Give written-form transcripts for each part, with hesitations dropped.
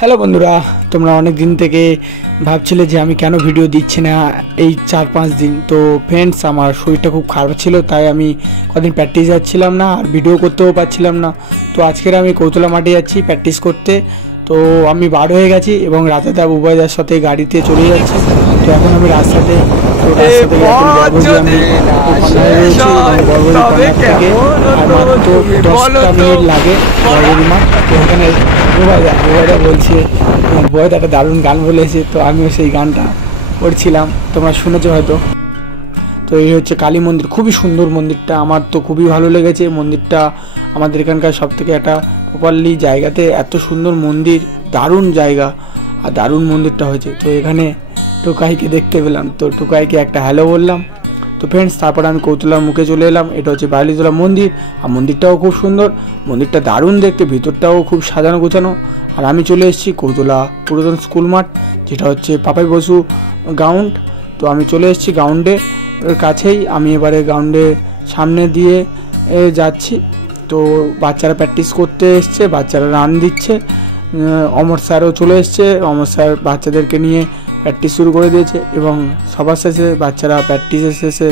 Hello বন্ধুরা, তোমরা অনেক দিন থেকে ভাবছিলে যে আমি কেন ভিডিও দিচ্ছি না এই 4-5 দিন। তো ফ্রেন্ডস, আমার শরীরটা খুব খারাপ ছিল, তাই আমি কদিন প্র্যাকটিস যাচ্ছিলাম না আর ভিডিও করতেও পারছিলাম না। তো আজকের আমি কৌতলা মাঠে যাচ্ছি প্র্যাকটিস করতে। তো আমি বার হয়ে গেছি এবং রাজাদা উভয়দার সাথে গাড়িতে চলে যাচ্ছি। তো এখন আমি রাস্তাতে লাগে এখানে উভয়দা বলছে, উভয়দা একটা দারুণ গান বলেছে, তো আমিও সেই গানটা করছিলাম, তোমরা শুনেছো হয়তো। তো এই হচ্ছে কালী মন্দির, খুবই সুন্দর মন্দিরটা, আমার তো খুবই ভালো লেগেছে মন্দিরটা। আমাদের এখানকার সব থেকে একটা প্রপারলি জায়গাতে এত সুন্দর মন্দির, দারুণ জায়গা আর দারুণ মন্দিরটা হয়েছে। তো এখানে টুকাইকে দেখতে পেলাম, তো টুকাইকে একটা হ্যালো বললাম। তো ফ্রেন্ডস, তারপর আমি কৌতলার মুখে চলে এলাম। এটা হচ্ছে বালিতলা মন্দির, আর মন্দিরটাও খুব সুন্দর, মন্দিরটা দারুণ দেখতে, ভিতরটাও খুব সাজানো গোছানো। আর আমি চলে এসেছি কৌতলা পুরাতন স্কুল মাঠ, যেটা হচ্ছে পাপাই বসু গ্রাউন্ড। তো আমি চলে এসেছি গ্রাউন্ডে কাছেই, আমি এবারে গ্রাউন্ডে সামনে দিয়ে যাচ্ছি। তো বাচ্চারা প্র্যাকটিস করতে এসছে, বাচ্চারা রান দিচ্ছে। অমর স্যারও চলে এসছে, অমর স্যার বাচ্চাদেরকে নিয়ে প্র্যাকটিস শুরু করে দিয়েছে এবং সবার শেষে বাচ্চারা প্র্যাকটিসের শেষে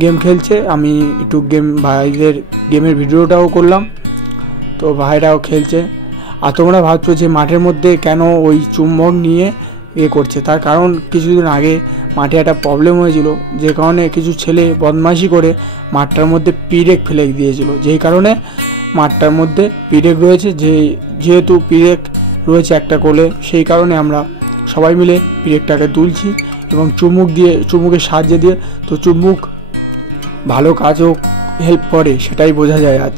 গেম খেলছে। আমি একটু ভাইদের গেমের ভিডিওটাও করলাম, তো ভাইরাও খেলছে। আর তোমরা ভাবছো যে মাঠের মধ্যে কেন ওই চুম্বক নিয়ে করছে, তার কারণ কিছুদিন আগে মাঠে একটা প্রবলেম হয়েছিল, যে কারণে কিছু ছেলে বদমাশি করে মাঠটার মধ্যে পিরেক ফেলে দিয়েছিল, যেই কারণে মাঠটার মধ্যে পিরেক রয়েছে। যেহেতু পিরেক রয়েছে একটা কোলে, সেই কারণে আমরা সবাই মিলে পিরেকটাকে তুলছি এবং চুম্বুকের সাহায্যে দিয়ে। তো চুম্বুক ভালো কাজও হেল্প করে, সেটাই বোঝা যায় আজ।